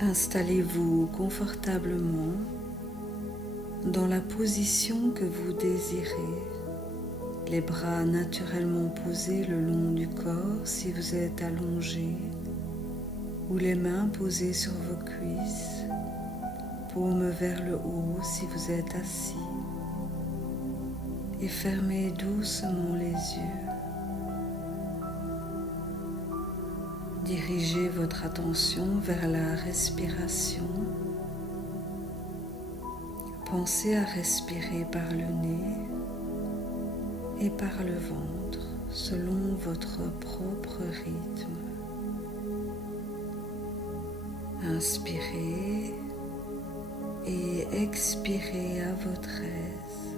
Installez-vous confortablement dans la position que vous désirez, les bras naturellement posés le long du corps si vous êtes allongé, ou les mains posées sur vos cuisses, paume vers le haut si vous êtes assis, et fermez doucement les yeux. Dirigez votre attention vers la respiration. Pensez à respirer par le nez et par le ventre selon votre propre rythme. Inspirez et expirez à votre aise.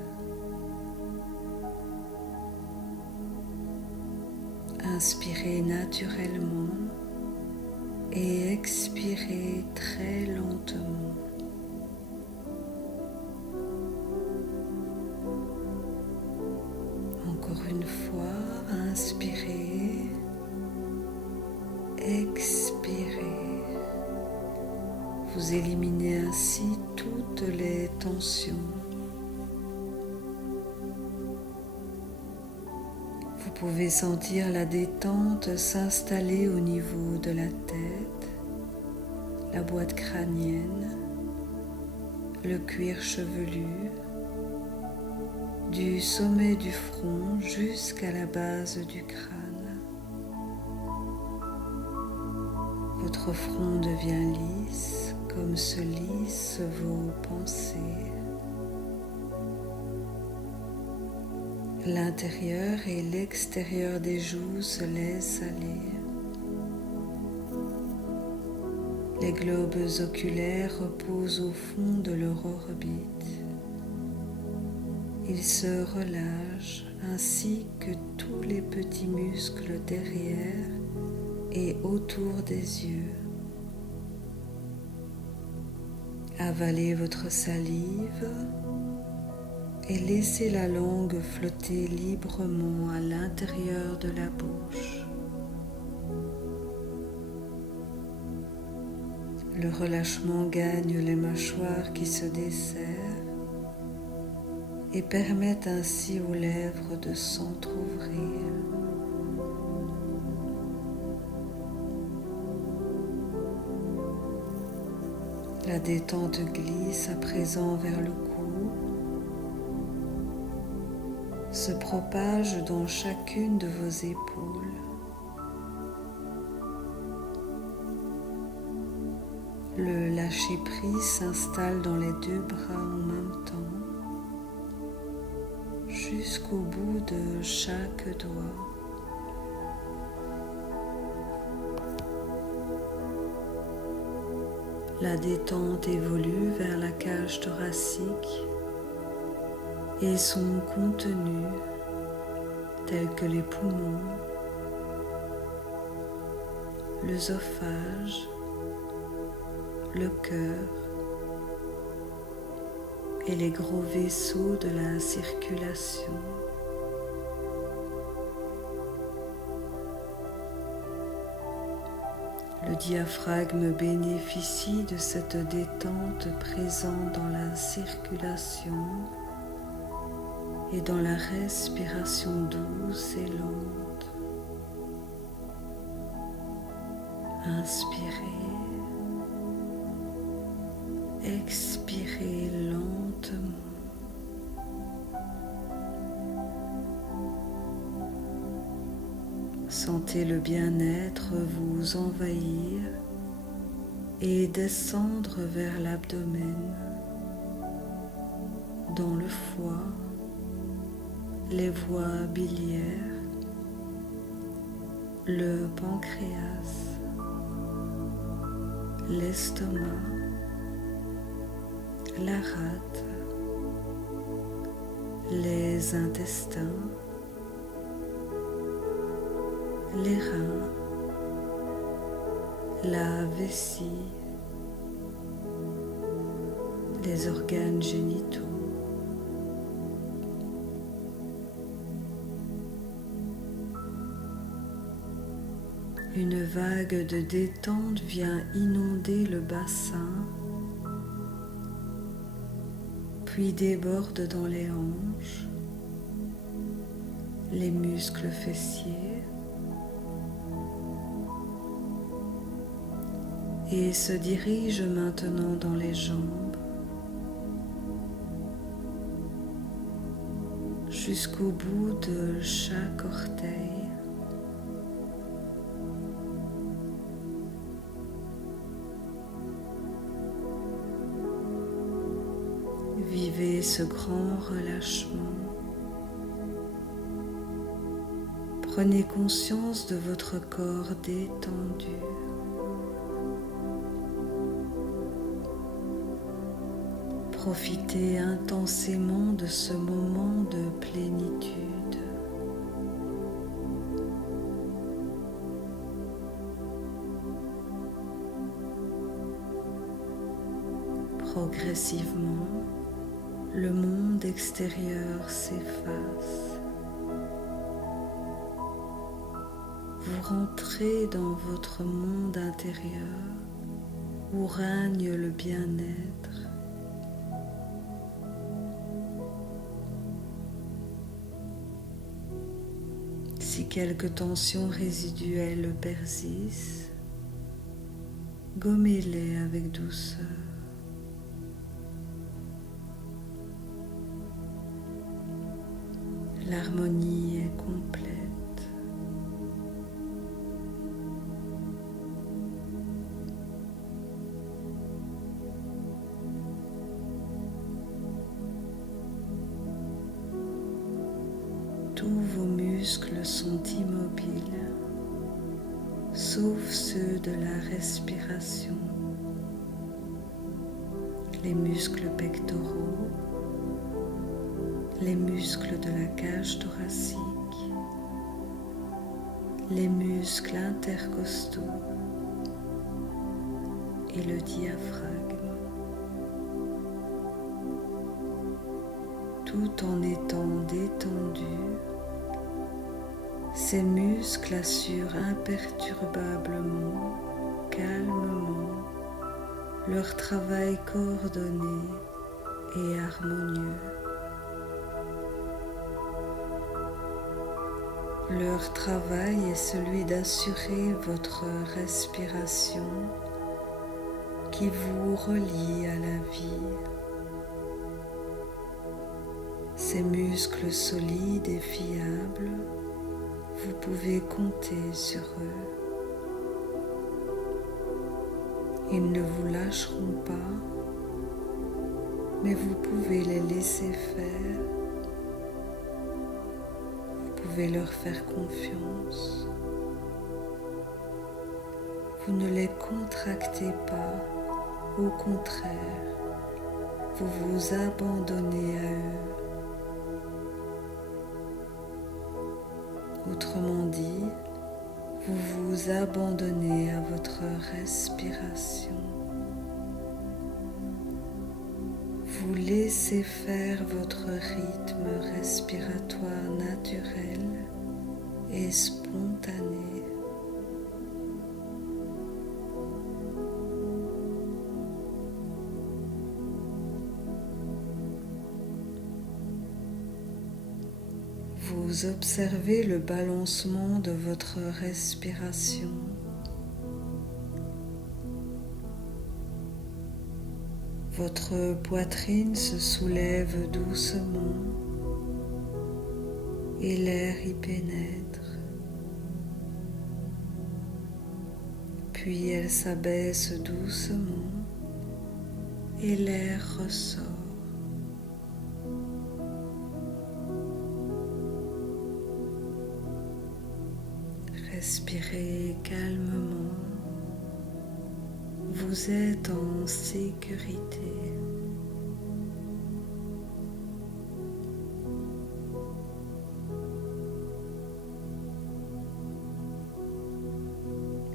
Inspirez naturellement et expirez très lentement. Encore une fois, inspirez, expirez. Vous éliminez ainsi toutes les tensions. Vous pouvez sentir la détente s'installer au niveau de la tête, la boîte crânienne, le cuir chevelu, du sommet du front jusqu'à la base du crâne. Votre front devient lisse, comme se lissent vos pensées. L'intérieur et l'extérieur des joues se laissent aller. Les globes oculaires reposent au fond de leur orbite. Ils se relâchent ainsi que tous les petits muscles derrière et autour des yeux. Avalez votre salive et laissez la langue flotter librement à l'intérieur de la bouche. Le relâchement gagne les mâchoires qui se desserrent et permettent ainsi aux lèvres de s'entrouvrir. La détente glisse à présent vers le cou, se propage dans chacune de vos épaules. Le lâcher-prise s'installe dans les deux bras en même temps, jusqu'au bout de chaque doigt. La détente évolue vers la cage thoracique et son contenu, tels que les poumons, l'œsophage, le cœur et les gros vaisseaux de la circulation. Le diaphragme bénéficie de cette détente présente dans la circulation et dans la respiration douce et lente. Inspirez, expirez lentement. Sentez le bien-être vous envahir et descendre vers l'abdomen, dans le foie, les voies biliaires, le pancréas, l'estomac, la rate, les intestins, les reins, la vessie, les organes génitaux. Une vague de détente vient inonder le bassin, puis déborde dans les hanches, les muscles fessiers et se dirige maintenant dans les jambes jusqu'au bout de chaque orteil. Vivez ce grand relâchement. Prenez conscience de votre corps détendu. Profitez intensément de ce moment de plénitude. Progressivement, le monde extérieur s'efface. Vous rentrez dans votre monde intérieur où règne le bien-être. Si quelques tensions résiduelles persistent, gommez-les avec douceur. L'harmonie est complète. Tous vos muscles sont immobiles, sauf ceux de la respiration. Les muscles pectoraux, les muscles de la cage thoracique, les muscles intercostaux et le diaphragme, tout en étant détendus. Ces muscles assurent imperturbablement, calmement, leur travail coordonné et harmonieux. Leur travail est celui d'assurer votre respiration qui vous relie à la vie. Ces muscles solides et fiables, vous pouvez compter sur eux. Ils ne vous lâcheront pas, mais vous pouvez les laisser faire. Vous pouvez leur faire confiance. Vous ne les contractez pas, au contraire, vous vous abandonnez à eux. Autrement dit, vous vous abandonnez à votre respiration. Vous laissez faire votre rythme respiratoire naturel et spontané. Vous observez le balancement de votre respiration. Votre poitrine se soulève doucement et l'air y pénètre. Puis elle s'abaisse doucement et l'air ressort. Respirez calmement. Vous êtes en sécurité.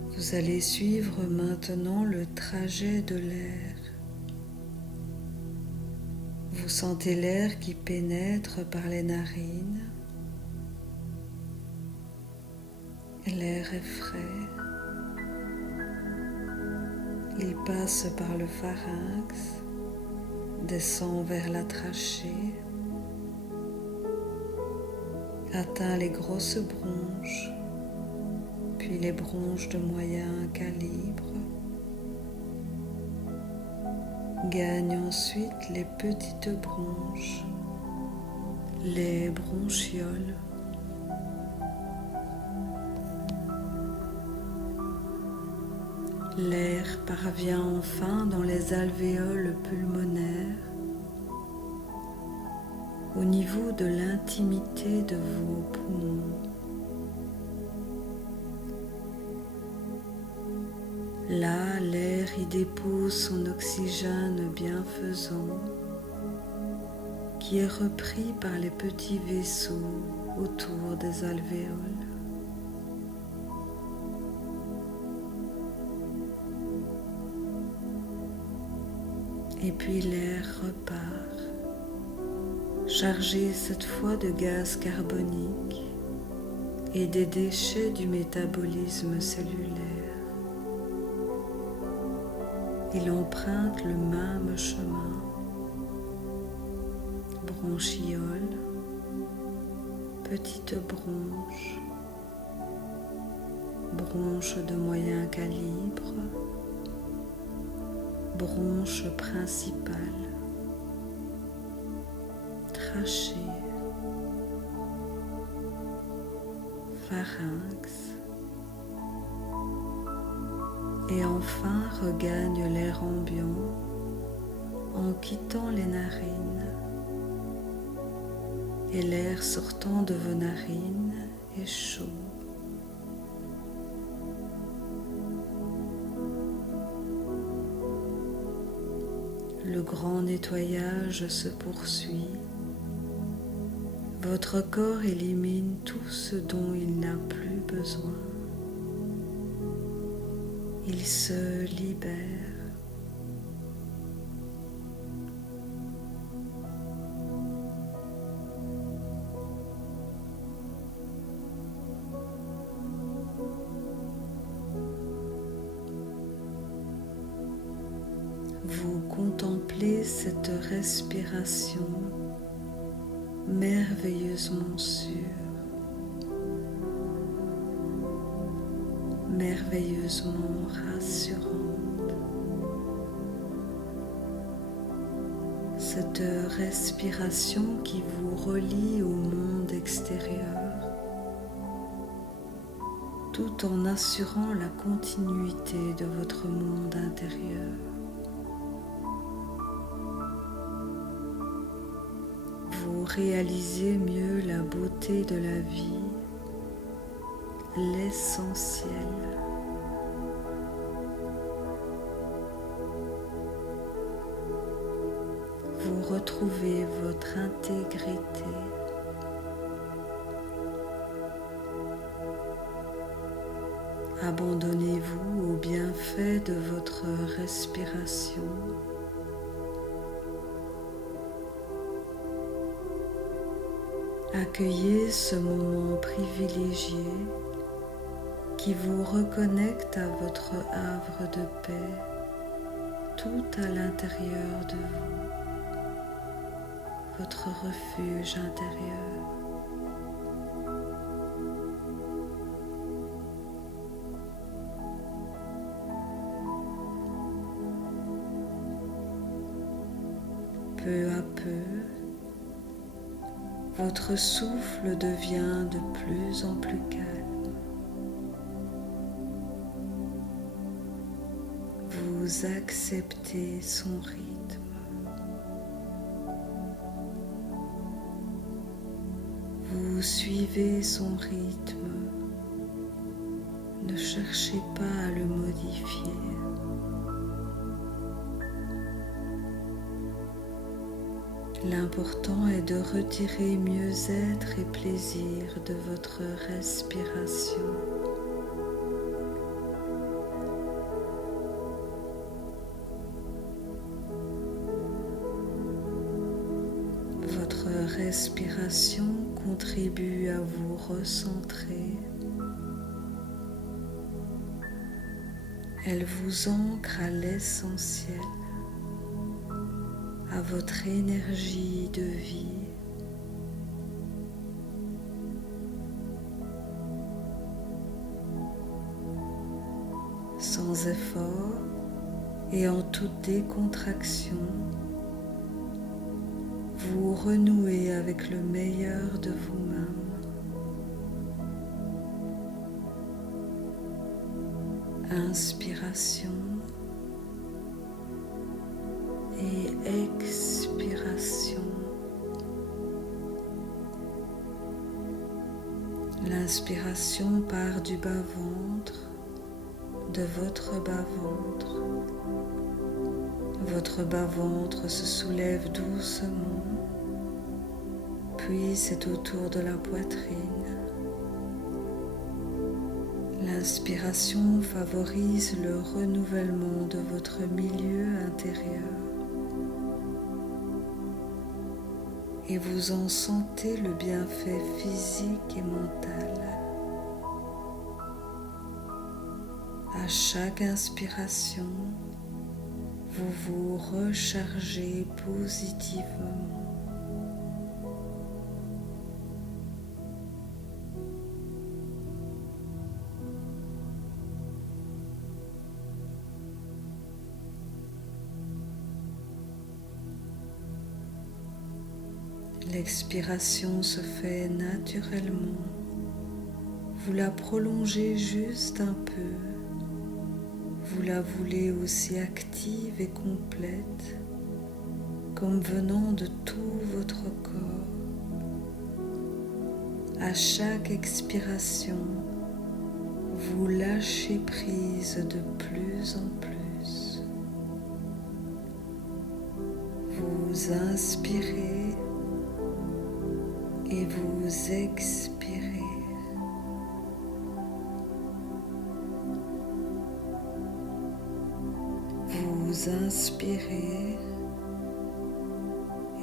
Vous allez suivre maintenant le trajet de l'air. Vous sentez l'air qui pénètre par les narines. L'air est frais. Il passe par le pharynx, descend vers la trachée, atteint les grosses bronches, puis les bronches de moyen calibre, gagne ensuite les petites bronches, les bronchioles. L'air parvient enfin dans les alvéoles pulmonaires, au niveau de l'intimité de vos poumons. Là, l'air y dépose son oxygène bienfaisant, qui est repris par les petits vaisseaux autour des alvéoles. Et puis l'air repart, chargé cette fois de gaz carbonique et des déchets du métabolisme cellulaire. Il emprunte le même chemin, bronchiole, petite bronche, bronche de moyen calibre, bronche principale, trachée, pharynx, et enfin regagne l'air ambiant en quittant les narines, et l'air sortant de vos narines est chaud. Le grand nettoyage se poursuit. Votre corps élimine tout ce dont il n'a plus besoin. Il se libère. Vous contemplez cette respiration merveilleusement sûre, merveilleusement rassurante. Cette respiration qui vous relie au monde extérieur, tout en assurant la continuité de votre monde intérieur. Vous réalisez mieux la beauté de la vie, l'essentiel. Vous retrouvez votre intégrité. Abandonnez-vous au bienfait de votre respiration. Accueillez ce moment privilégié qui vous reconnecte à votre havre de paix, tout à l'intérieur de vous, votre refuge intérieur. Peu à peu, votre souffle devient de plus en plus calme. Vous acceptez son rythme. Vous suivez son rythme. Ne cherchez pas à le modifier. L'important est de retirer mieux-être et plaisir de votre respiration. Votre respiration contribue à vous recentrer Elle vous ancre à l'essentiel, à votre énergie de vie. Sans effort et en toute décontraction, vous renouez avec le meilleur de vous-même. Inspiration et expiration. L'inspiration part du bas-ventre, de votre bas-ventre. Votre bas-ventre se soulève doucement, puis c'est au tour de la poitrine. L'inspiration favorise le renouvellement de votre milieu intérieur et vous en sentez le bienfait physique et mental. À chaque inspiration, vous vous rechargez positivement. L'expiration se fait naturellement. Vous la prolongez juste un peu. Vous la voulez aussi active et complète, comme venant de tout votre corps. À chaque expiration, vous lâchez prise de plus en plus. Vous inspirez et vous expirez. Vous inspirez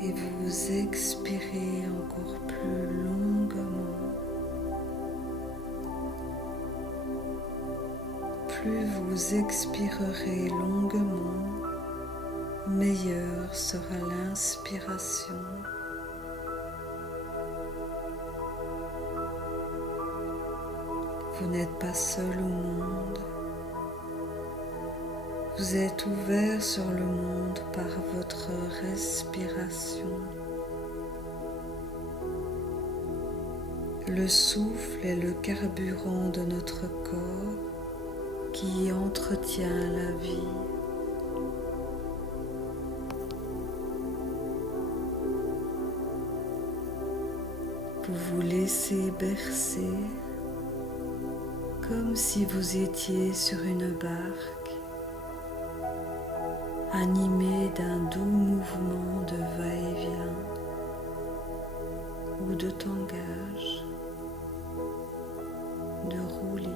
et vous expirez encore plus longuement. Plus vous expirerez longuement, meilleure sera l'inspiration. Vous n'êtes pas seul au monde. Vous êtes ouvert sur le monde par votre respiration. Le souffle est le carburant de notre corps qui entretient la vie. Vous vous laissez bercer comme si vous étiez sur une barque, animé d'un doux mouvement de va-et-vient ou de tangage, de roulis.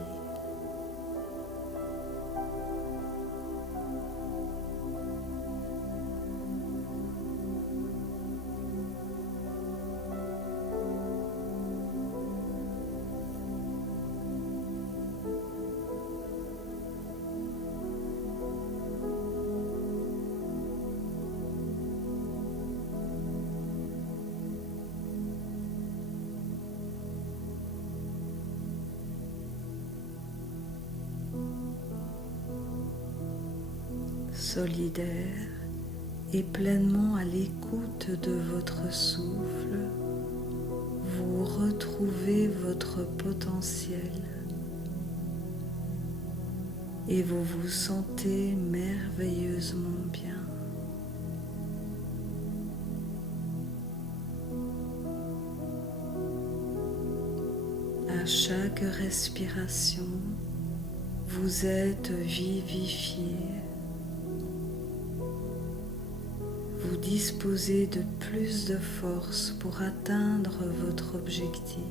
Solidaire et pleinement à l'écoute de votre souffle, vous retrouvez votre potentiel et vous vous sentez merveilleusement bien. À chaque respiration, vous êtes vivifié. Vous disposez de plus de force pour atteindre votre objectif.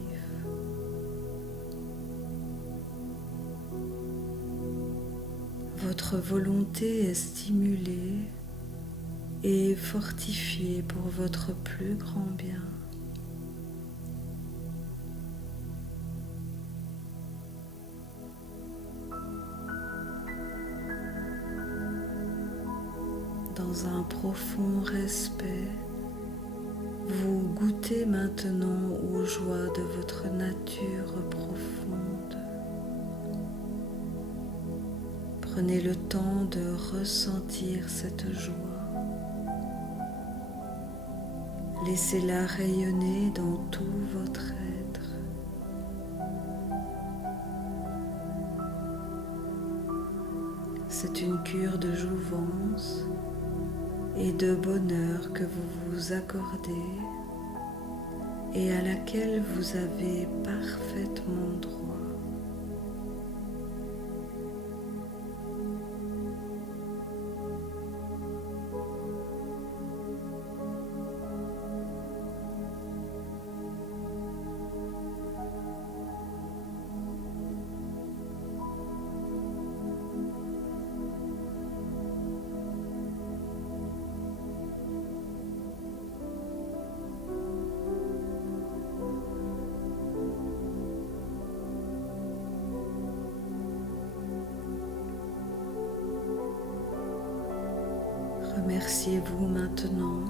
Votre volonté est stimulée et fortifiée pour votre plus grand bien. dans un profond respect, vous goûtez maintenant aux joies de votre nature profonde. Prenez le temps de ressentir cette joie. Laissez-la rayonner dans tout votre être. C'est une cure de jouvence et de bonheur que vous vous accordez et à laquelle vous avez parfaitement droit. Remerciez-vous maintenant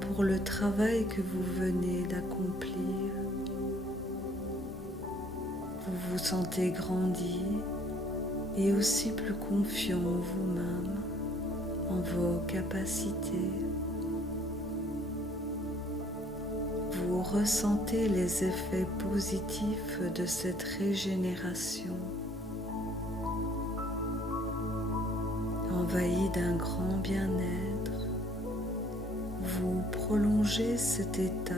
pour le travail que vous venez d'accomplir. Vous vous sentez grandi et aussi plus confiant en vous-même, en vos capacités. Vous ressentez les effets positifs de cette régénération. Envahi d'un grand bien-être, vous prolongez cet état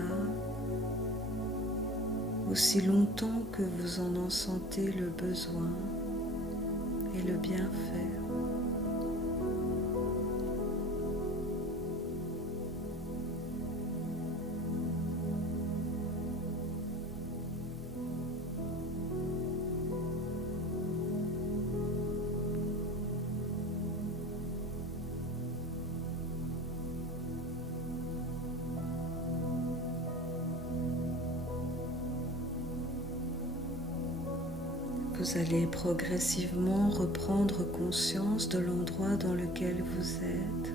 aussi longtemps que vous en sentez le besoin et le bienfait. Vous allez progressivement reprendre conscience de l'endroit dans lequel vous êtes.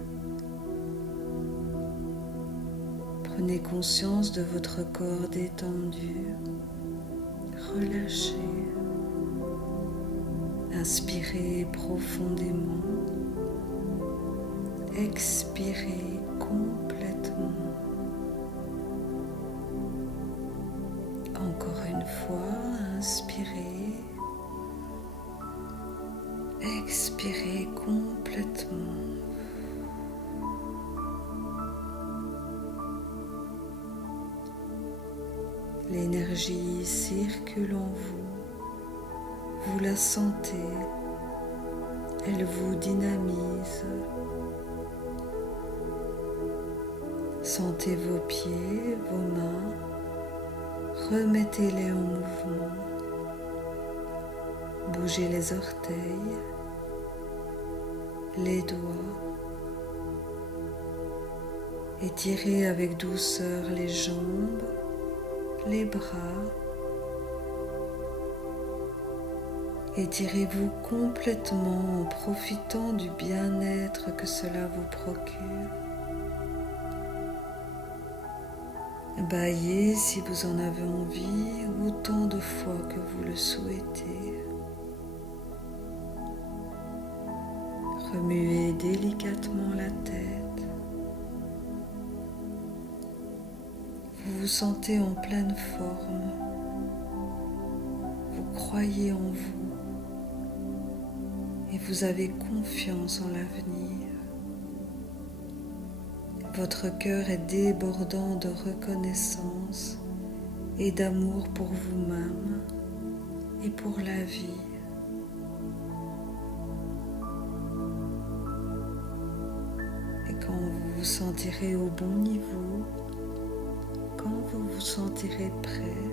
Prenez conscience de votre corps détendu. Relâchez. Inspirez profondément. Expirez complètement. Encore une fois, inspirez. Expirez complètement. L'énergie circule en vous. Vous la sentez. Elle vous dynamise. Sentez vos pieds, vos mains. Remettez-les en mouvement. Bougez les orteils, les doigts. Étirez avec douceur les jambes, les bras. Étirez-vous complètement en profitant du bien-être que cela vous procure. Bâillez si vous en avez envie, autant de fois que vous le souhaitez. Remuez délicatement la tête. Vous vous sentez en pleine forme. Vous croyez en vous et vous avez confiance en l'avenir. Votre cœur est débordant de reconnaissance et d'amour pour vous-même et pour la vie. Et quand vous vous sentirez au bon niveau, quand vous vous sentirez prêt,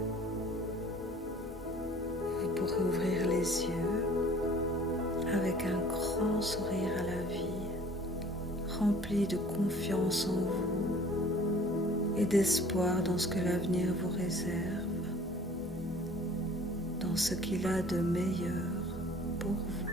vous pourrez ouvrir les yeux avec un grand sourire à la vie, rempli de confiance en vous et d'espoir dans ce que l'avenir vous réserve, dans ce qu'il a de meilleur pour vous.